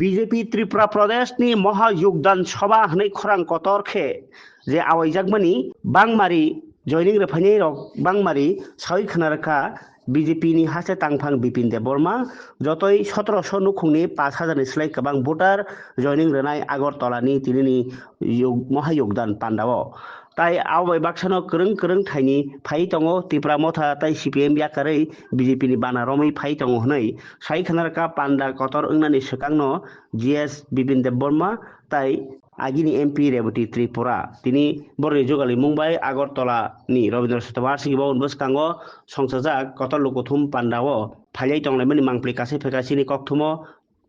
BJP Tripura প্রদেশনি মহা যোগদান সভা হनै খরাং কতরखे যে আওয়াইজাকমানি বাংমারি জয়নিং রেফাইনাই রক বাংমারি সাউই খানারকা বিজেপি ni হাসে তাংফাং বিপিন দেববর্মা যতই 1700 নুখুংনি 5000 ni স্লাই কবাং ভোটার জয়নিং রেনাই আগরতলানি তিনিনি মহা যোগদান পান্ডাও তাই আওয়াই বাক্সানো করং করং থাইনি ফাই দङ ত্রিপুরা মথা তাই সিপিএম ইয়াকাरै বিজেপি ni বানা রमै ফাই দङ হनै সাই খানারকা পান্ডা কতর ওংনানি সেকাংনো জিএস বিপিন দেববর্মা তাই আগিনি এমপি রেবতী ত্রিপুরা তিনি বরনি জগালি মুম্বাই আগরতলা ni রবীন্দ্র শতবার্ষিকী ভবন বসকাঙ্গো সংসাজাক কতর লোকথুম পান্ডাও ফাইলাই দংলাইমানি মাংপ্লি কাছে ফেকাসিনি ককথুমো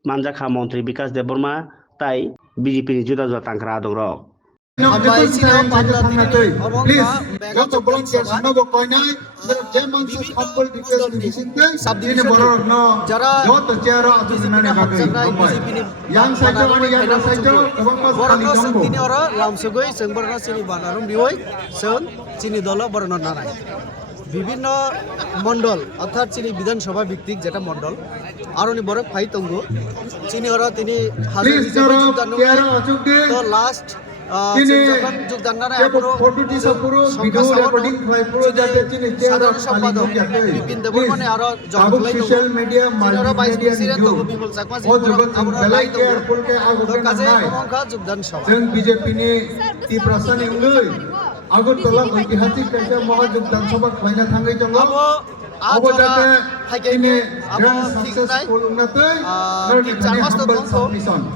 মানজাখা মন্ত্রী বিকাশ দেববর্মা তাই বিজেপি ni जुदा जुदा तांक्रा दङ বিভিন্ন মন্ডল অর্থাৎ চিনি বিধানসভা ভিত্তিক যেটা মন্ডল আর উনি বড় ফাই তঙ্গ চিনি ওরা তিনি হাজার হিসেবে যোগদান তো লাস্ট যখন যোগদান না সাধারণ সম্পাদক বিপিন দেববর্মা আরো বিমল চাকমা কাজে যোগদান সভা বিজেপি আগরতলা ঐতিহাসিক একটা মহা যোগদান সভা খাইনা থাঙ্গাই দङ abo jate thaikene abo saksesful ungnatei narni charmas to dongko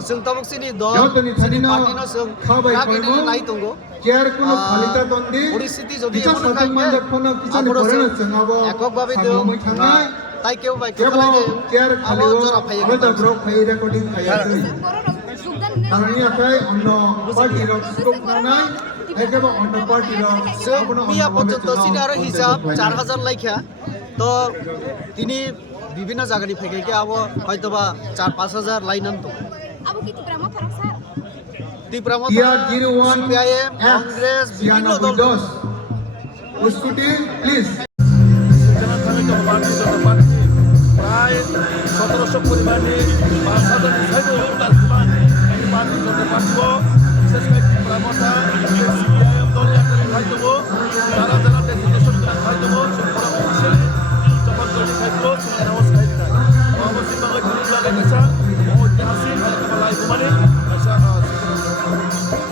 sung tabuk sini do sini party no sung rakene nai tongo chair kuno khalita tondi পরিস্থিতি যদি এমন থাকে একক ভাবে দেও তাই কেউ ভাই কেউ লাগে chair abo jora phai ada bro phai recording phai আছে কারণই আপাই অন্য পার্টি র সুযোগ না নাই একেবারে অন্য পার্টি র মিয়া পর্যন্ত চিনি আরো হিসাব 4000 লাইখা তো তিনি বিভিন্ন জায়গায় ফেকে আবো হয়তোবা 4-5000 লাইন আনতো আবু কি ত্রিপুরা মথা স্যার ত্রিপুরা মথা সিপিআইএম কংগ্রেস বিভিন্ন দল স্কুটি প্লিজ প্রায় 1700 পরিমাণে 5000